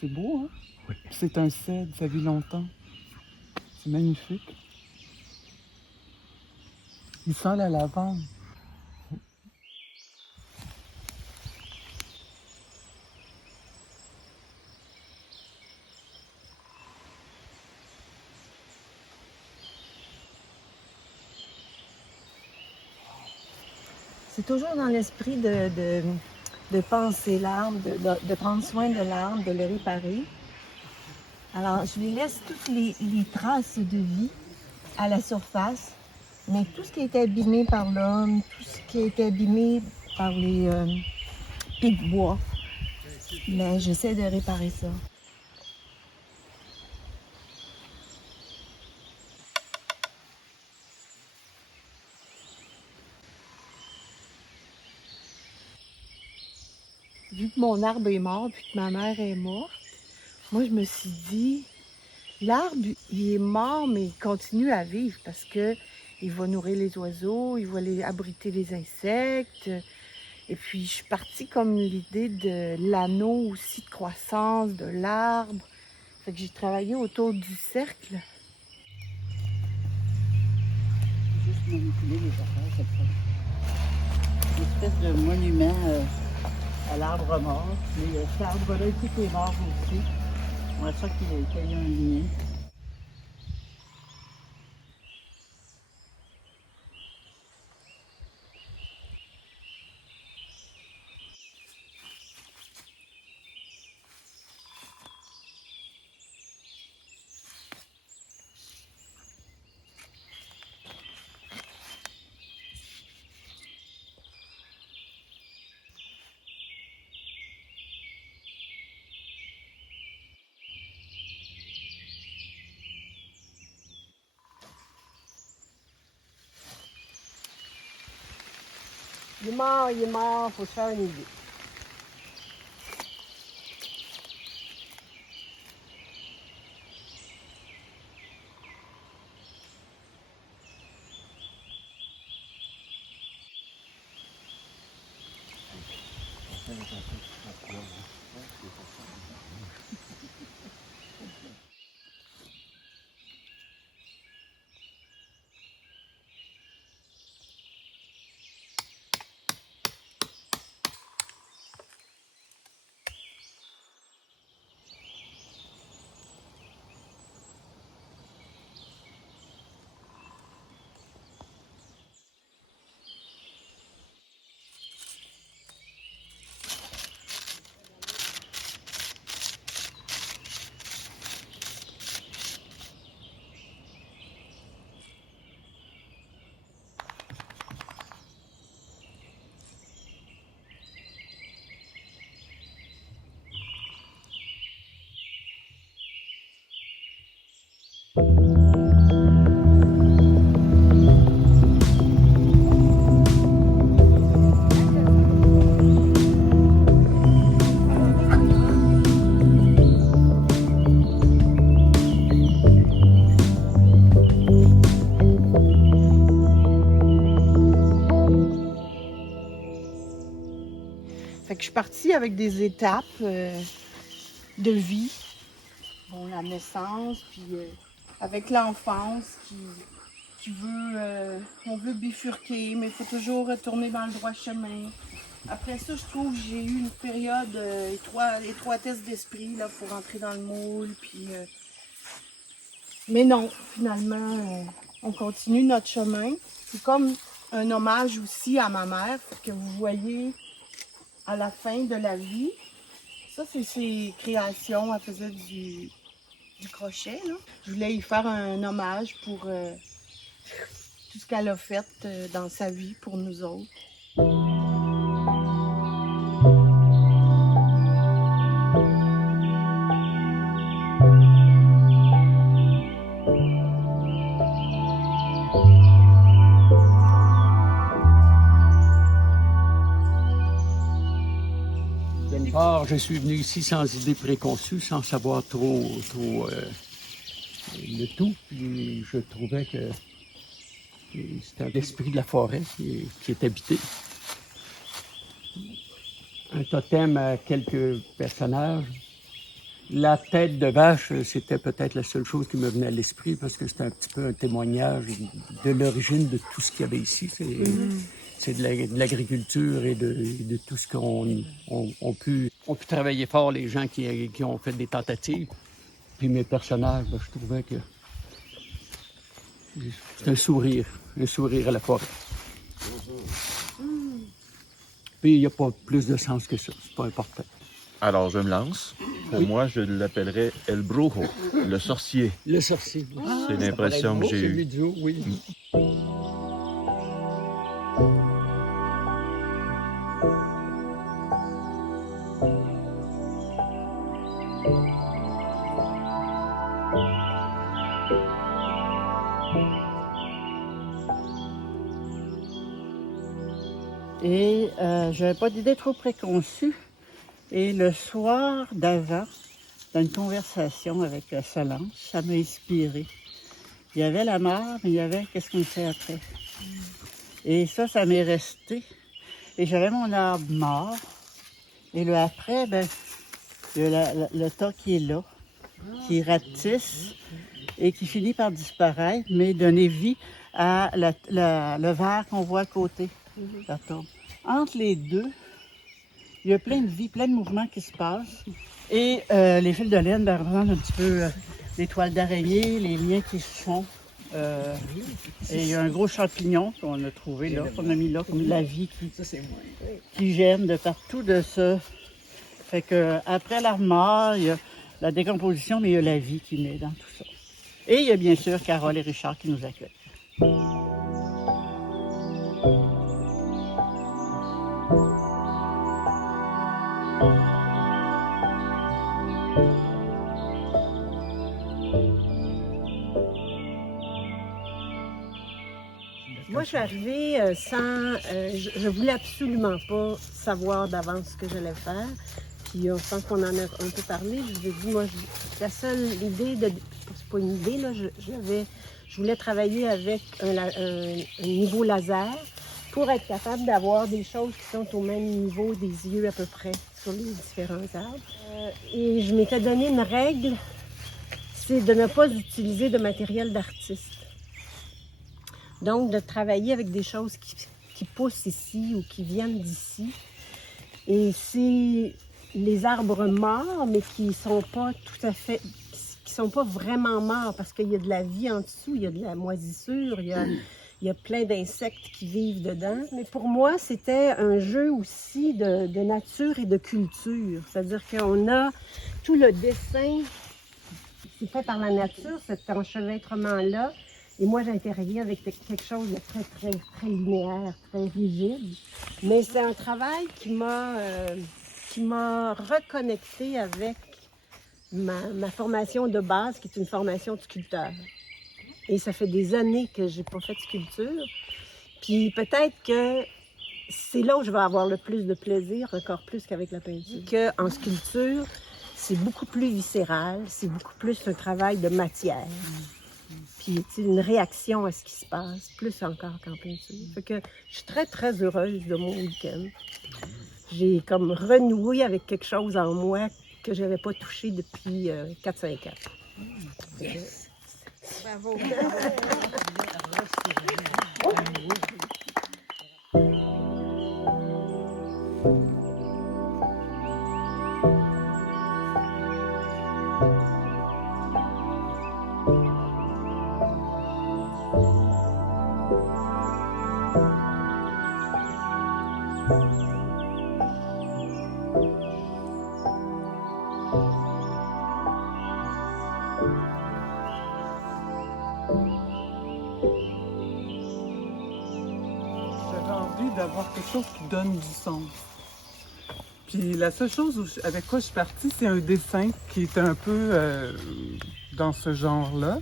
C'est beau, hein? Oui. C'est un cèdre, ça vit longtemps. C'est magnifique. Il sent la lavande. C'est toujours dans l'esprit de penser l'arbre, de prendre soin de l'arbre, de le réparer. Alors, je lui laisse toutes les traces de vie à la surface, mais tout ce qui a été abîmé par l'homme, tout ce qui a été abîmé par les pics de bois, mais j'essaie de réparer ça. Vu que mon arbre est mort puis que ma mère est morte, moi je me suis dit, l'arbre il est mort mais il continue à vivre parce que il va nourrir les oiseaux, il va aller abriter les insectes. Et puis je suis partie comme l'idée de l'anneau aussi de croissance de l'arbre. Fait que j'ai travaillé autour du cercle. Juste manipuler les affaires, c'est le fun. Une espèce de monument à l'arbre mort. Mais cet arbre-là, tout est mort aussi. On va sûr qu'il y a un lien. Il est mort, faut se faire une idée. Fait que je suis partie avec des étapes de vie. Bon, la naissance, puis avec l'enfance qui veut, on veut bifurquer, mais il faut toujours retourner dans le droit chemin. Après ça, je trouve que j'ai eu une période étroitesse d'esprit là pour rentrer dans le moule, puis mais non, finalement, on continue notre chemin. C'est comme un hommage aussi à ma mère, que vous voyez à la fin de la vie. Ça, c'est ses créations. Elle faisait du crochet, là. Je voulais y faire un hommage pour tout ce qu'elle a fait dans sa vie pour nous autres. D'une part, je suis venu ici sans idée préconçue, sans savoir trop le tout. Puis je trouvais que c'était l'esprit de la forêt qui est habité. Un totem à quelques personnages, La tête de vache, c'était peut-être la seule chose qui me venait à l'esprit parce que c'était un petit peu un témoignage de l'origine de tout ce qu'il y avait ici. C'est de l'agriculture et de tout ce qu'on on pu travailler fort, les gens qui ont fait des tentatives. Puis mes personnages, ben, je trouvais que c'est un sourire à la forêt. Puis il n'y a pas plus de sens que ça, c'est pas important. Alors, je me lance. Pour moi, je l'appellerais El Brujo, le sorcier. Le sorcier. C'est l'impression que j'ai eue. Oui. Et je n'avais pas d'idée trop préconçue. Et le soir d'avant, dans une conversation avec Solange, ça m'a inspirée. Il y avait la mort, mais il y avait qu'est-ce qu'on fait après. Et ça m'est resté. Et j'avais mon arbre mort. Et le après, ben, il y a le tas qui est là, qui ratisse et qui finit par disparaître, mais donner vie à le verre qu'on voit à côté. Ça tombe. Entre les deux, il y a plein de vie, plein de mouvements qui se passent. Et les fils de laine, ben, représentent un petit peu les toiles d'araignée, les liens qui se font. Et il y a un gros champignon qu'on a trouvé là, qu'on a mis là, comme la vie qui gêne de partout de ça. Fait que après la mort, il y a la décomposition, mais il y a la vie qui naît dans tout ça. Et il y a bien sûr Carole et Richard qui nous accueillent. Moi, je suis arrivée sans... je voulais absolument pas savoir d'avance ce que j'allais faire. Puis, je pense qu'on en a un peu parlé. Je vous ai dit, moi, la seule idée de... C'est pas une idée, là. Je voulais travailler avec un niveau laser pour être capable d'avoir des choses qui sont au même niveau des yeux à peu près sur les différents arbres. Et je m'étais donné une règle, c'est de ne pas utiliser de matériel d'artiste. Donc, de travailler avec des choses qui poussent ici ou qui viennent d'ici. Et c'est les arbres morts, mais qui sont pas tout à fait... qui sont pas vraiment morts parce qu'il y a de la vie en dessous, il y a de la moisissure, il y a plein d'insectes qui vivent dedans. Mais pour moi, c'était un jeu aussi de nature et de culture. C'est-à-dire qu'on a tout le dessin qui est fait par la nature, cet enchevêtrement-là. Et moi, j'interviens avec quelque chose de très, très, très linéaire, très rigide. Mais c'est un travail qui m'a reconnecté avec ma formation de base, qui est une formation de sculpteur. Et ça fait des années que j'ai pas fait de sculpture. Puis peut-être que c'est là où je vais avoir le plus de plaisir, encore plus qu'avec la peinture. Qu'en sculpture, c'est beaucoup plus viscéral, c'est beaucoup plus un travail de matière. Puis une réaction à ce qui se passe, plus encore qu'en peinture. Fait que je suis très, très heureuse de mon week-end. J'ai comme renoué avec quelque chose en moi que je n'avais pas touché depuis 4-5 ans. Yes. Bravo! D'avoir quelque chose qui donne du sens. Puis la seule chose avec quoi je suis partie, c'est un dessin qui était un peu dans ce genre-là.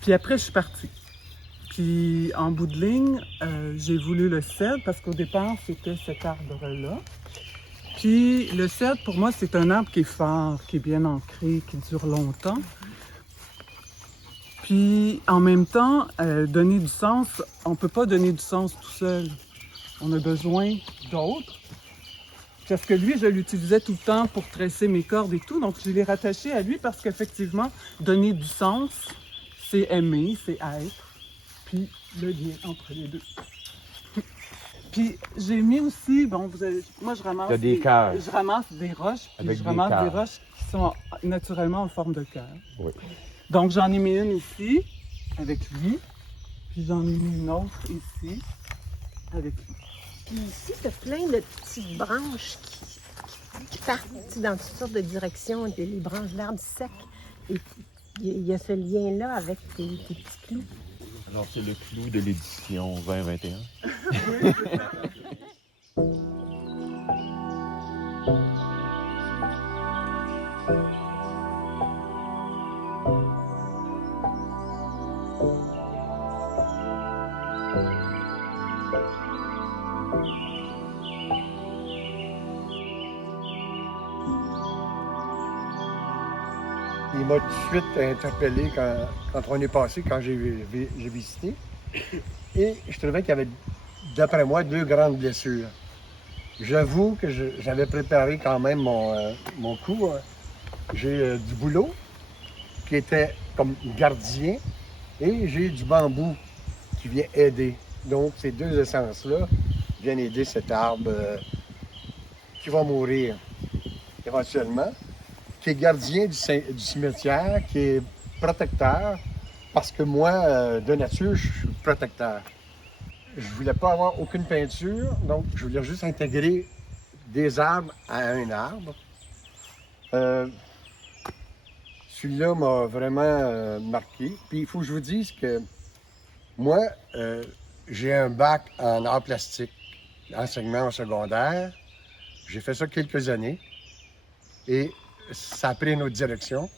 Puis après, je suis partie. Puis en bout de ligne, j'ai voulu le cèdre parce qu'au départ, c'était cet arbre-là. Puis le cèdre, pour moi, c'est un arbre qui est fort, qui est bien ancré, qui dure longtemps. Puis en même temps, donner du sens, on ne peut pas donner du sens tout seul. On a besoin d'autres. Parce que lui, je l'utilisais tout le temps pour tresser mes cordes et tout. Donc, je l'ai rattaché à lui parce qu'effectivement, donner du sens, c'est aimer, c'est être. Puis, le lien entre les deux. Puis, j'ai mis aussi, bon, moi, je ramasse, je ramasse des roches, puis Avec je des ramasse cœurs. des roches qui sont naturellement en forme de cœur. Oui. Donc, j'en ai mis une ici, avec lui. Puis, j'en ai mis une autre ici, avec lui. Puis ici, tu as plein de petites branches qui partent dans toutes sortes de directions, les branches d'arbres secs. Et il y a ce lien-là avec tes petits clous. Alors, c'est le clou de l'édition 2021. Il m'a tout de suite interpellé quand on est passé, quand j'ai visité. Et je trouvais qu'il y avait, d'après moi, 2 grandes blessures. J'avoue que j'avais préparé quand même mon coup. J'ai du bouleau, qui était comme gardien, et j'ai du bambou qui vient aider. Donc, ces 2 essences-là viennent aider cet arbre qui va mourir éventuellement, qui est gardien du cimetière, qui est protecteur, parce que moi, de nature, je suis protecteur. Je voulais pas avoir aucune peinture, donc je voulais juste intégrer des arbres à un arbre. Celui-là m'a vraiment marqué. Puis il faut que je vous dise que moi, j'ai un bac en arts plastiques, enseignement au secondaire. J'ai fait ça quelques années et ça a pris une autre direction.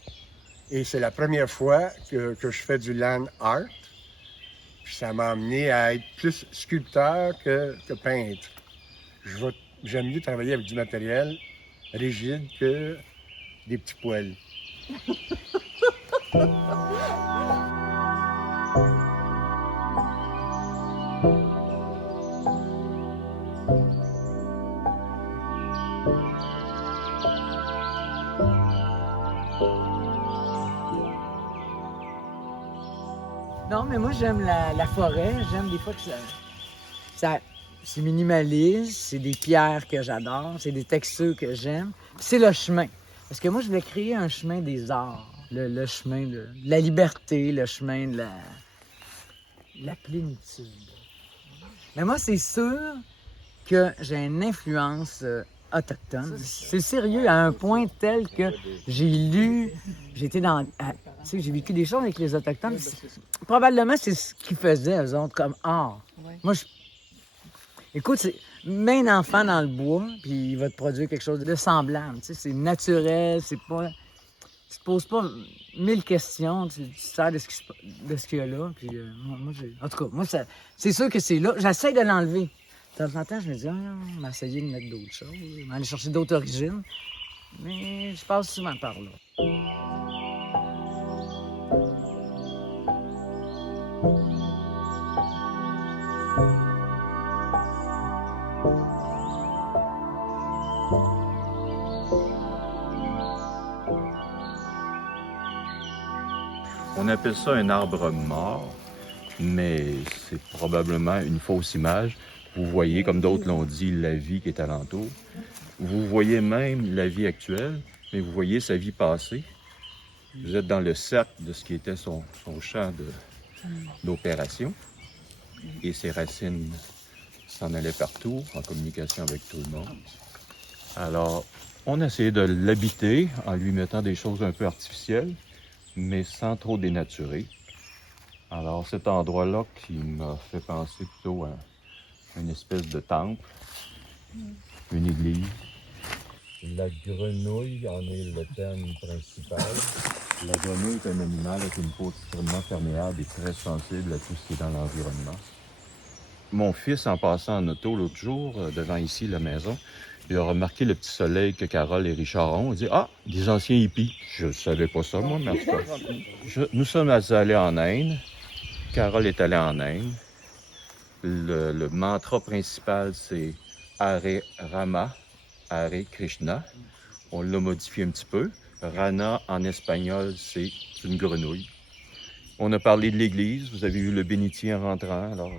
Et c'est la première fois que je fais du land art. Puis ça m'a amené à être plus sculpteur que peintre. J'aime mieux travailler avec du matériel rigide que des petits poils. Non, mais moi, j'aime la forêt. J'aime des fois que c'est minimaliste, c'est des pierres que j'adore, c'est des textures que j'aime. Puis c'est le chemin. Parce que moi, je voulais créer un chemin des arts. Le chemin de la liberté, le chemin de la plénitude. Mais moi, c'est sûr que j'ai une influence autochtone. C'est sérieux à un point tel que j'ai lu, j'ai été dans... tu sais, j'ai vécu des choses avec les Autochtones. Probablement, c'est ce qu'ils faisaient, eux autres, comme art. Ouais. Moi, écoute, mets un enfant dans le bois, puis il va te produire quelque chose de semblable. Tu sais, c'est naturel, c'est pas... Tu te poses pas 1000 questions, tu sers de ce qu'il y a là. Puis, en tout cas, moi, c'est sûr que c'est là. J'essaie de l'enlever. De temps en temps, je me dis, on va essayer de mettre d'autres choses, on va aller chercher d'autres origines. Mais je passe souvent par là. On appelle ça un arbre mort, mais c'est probablement une fausse image. Vous voyez, comme d'autres l'ont dit, la vie qui est alentour. Vous voyez même la vie actuelle, mais vous voyez sa vie passée. Vous êtes dans le cercle de ce qui était son champ d'opération. Et ses racines s'en allaient partout, en communication avec tout le monde. Alors, on a essayé de l'habiter en lui mettant des choses un peu artificielles, mais sans trop dénaturer. Alors, cet endroit-là qui m'a fait penser plutôt à une espèce de temple, une église. La grenouille en est le thème principal. La grenouille est un animal avec une peau extrêmement perméable et très sensible à tout ce qui est dans l'environnement. Mon fils, en passant en auto l'autre jour, devant ici la maison, il a remarqué le petit soleil que Carole et Richard ont. Il dit « Ah, des anciens hippies. » Je ne savais pas ça, moi, mais en tout cas. Nous sommes allés en Inde. Carole est allée en Inde. Le mantra principal, c'est Hare Rama, Hare Krishna. On l'a modifié un petit peu. Rana, en espagnol, c'est une grenouille. On a parlé de l'église. Vous avez vu le bénitier en rentrant, alors...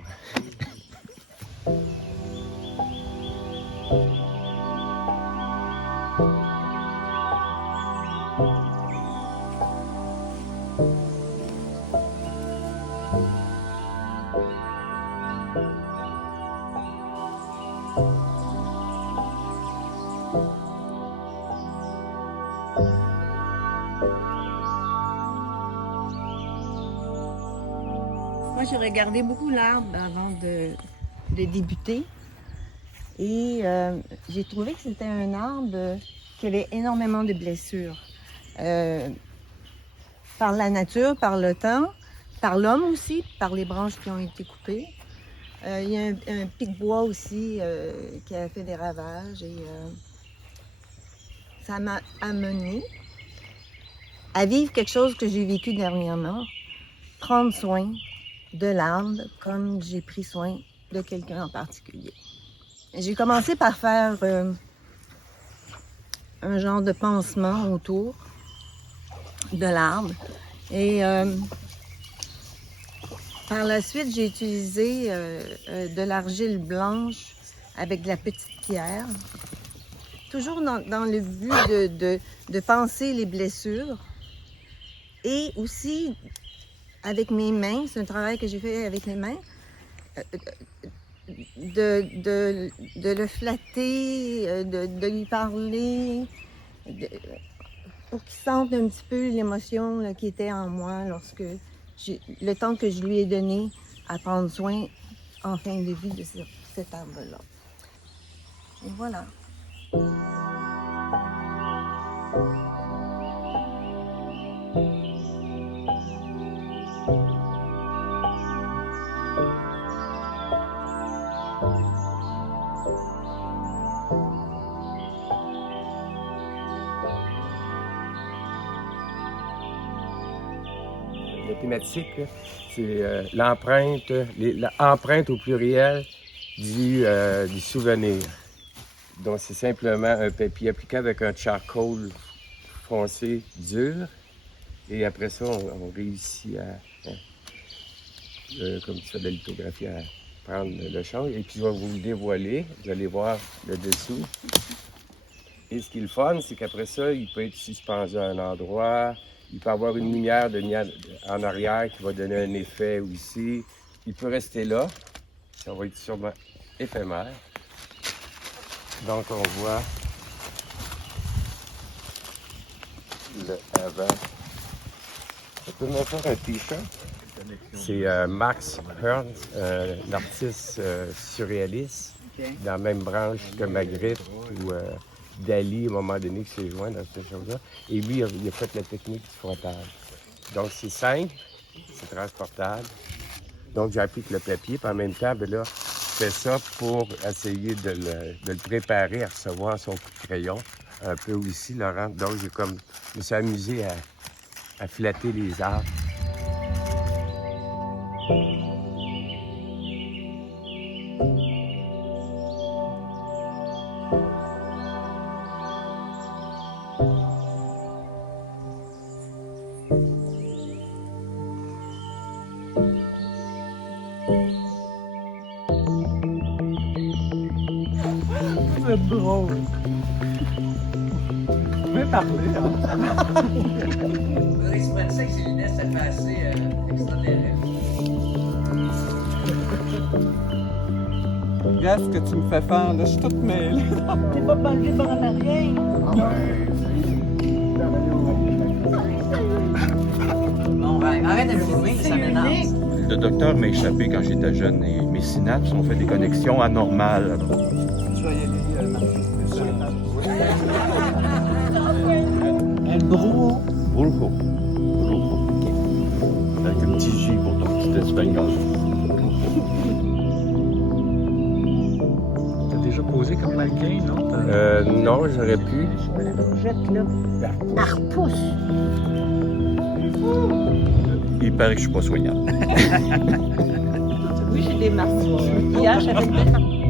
Moi, j'ai regardé beaucoup l'arbre avant de débuter. Et j'ai trouvé que c'était un arbre qui avait énormément de blessures. Par la nature, par le temps, par l'homme aussi, par les branches qui ont été coupées. Il y a un pic-bois aussi qui a fait des ravages. Et ça m'a amené à vivre quelque chose que j'ai vécu dernièrement. Prendre soin de l'arbre comme j'ai pris soin de quelqu'un en particulier. J'ai commencé par faire un genre de pansement autour de l'arbre et par la suite j'ai utilisé de l'argile blanche avec de la petite pierre, toujours dans le but de panser les blessures et aussi avec mes mains, c'est un travail que j'ai fait avec mes mains, de le flatter, de lui parler, pour qu'il sente un petit peu l'émotion là, qui était en moi lorsque le temps que je lui ai donné à prendre soin en fin de vie de cet arbre-là. Et voilà. La thématique, c'est l'empreinte, l'empreinte au pluriel du souvenir. Donc, c'est simplement un papier appliqué avec un charcoal foncé dur. Et après ça, on réussit à, comme tu fais de la lithographie, à prendre le change. Et puis, je vais vous le dévoiler. Vous allez voir le dessous. Et ce qui est le fun, c'est qu'après ça, il peut être suspendu à un endroit. Il peut avoir une lumière en arrière qui va donner un effet aussi. Il peut rester là. Ça va être sûrement éphémère. Donc, on voit le avant. On peut me faire un t-shirt. C'est Max Ernst, l'artiste surréaliste, dans la même branche que Magritte ou Dali, à un moment donné, qui s'est joint dans cette chose-là. Et lui, il a fait la technique du frontal. Donc, c'est simple, c'est transportable. Donc, j'applique le papier, puis en même temps, ben là, je fais ça pour essayer de le préparer à recevoir son coup de crayon. Un peu aussi, Laurent. Donc, je me suis amusé à flatter les arbres. C'est drôle. Vous pouvez parler, hein? Il se prête ça que ses lunettes, ça fait assez extraterrestre. Regarde ce que tu me fais faire, là, je suis toute mêlée. T'es pas banqué par en arrière? Bon, ben, arrête de me filmer, ça m'énerve. Le docteur m'a échappé quand j'étais jeune et mes synapses ont fait des connexions anormales. Tu vas y aller, Martin. El brujo. Brujo. Brujo. Avec un petit J pour ton petit espagnol. T'as déjà posé comme malgré, non? Non, j'aurais pu. La courgette, là, elle repousse. Il paraît que je suis pas soignable. Oui, j'ai des marques. Hier, j'avais des marques.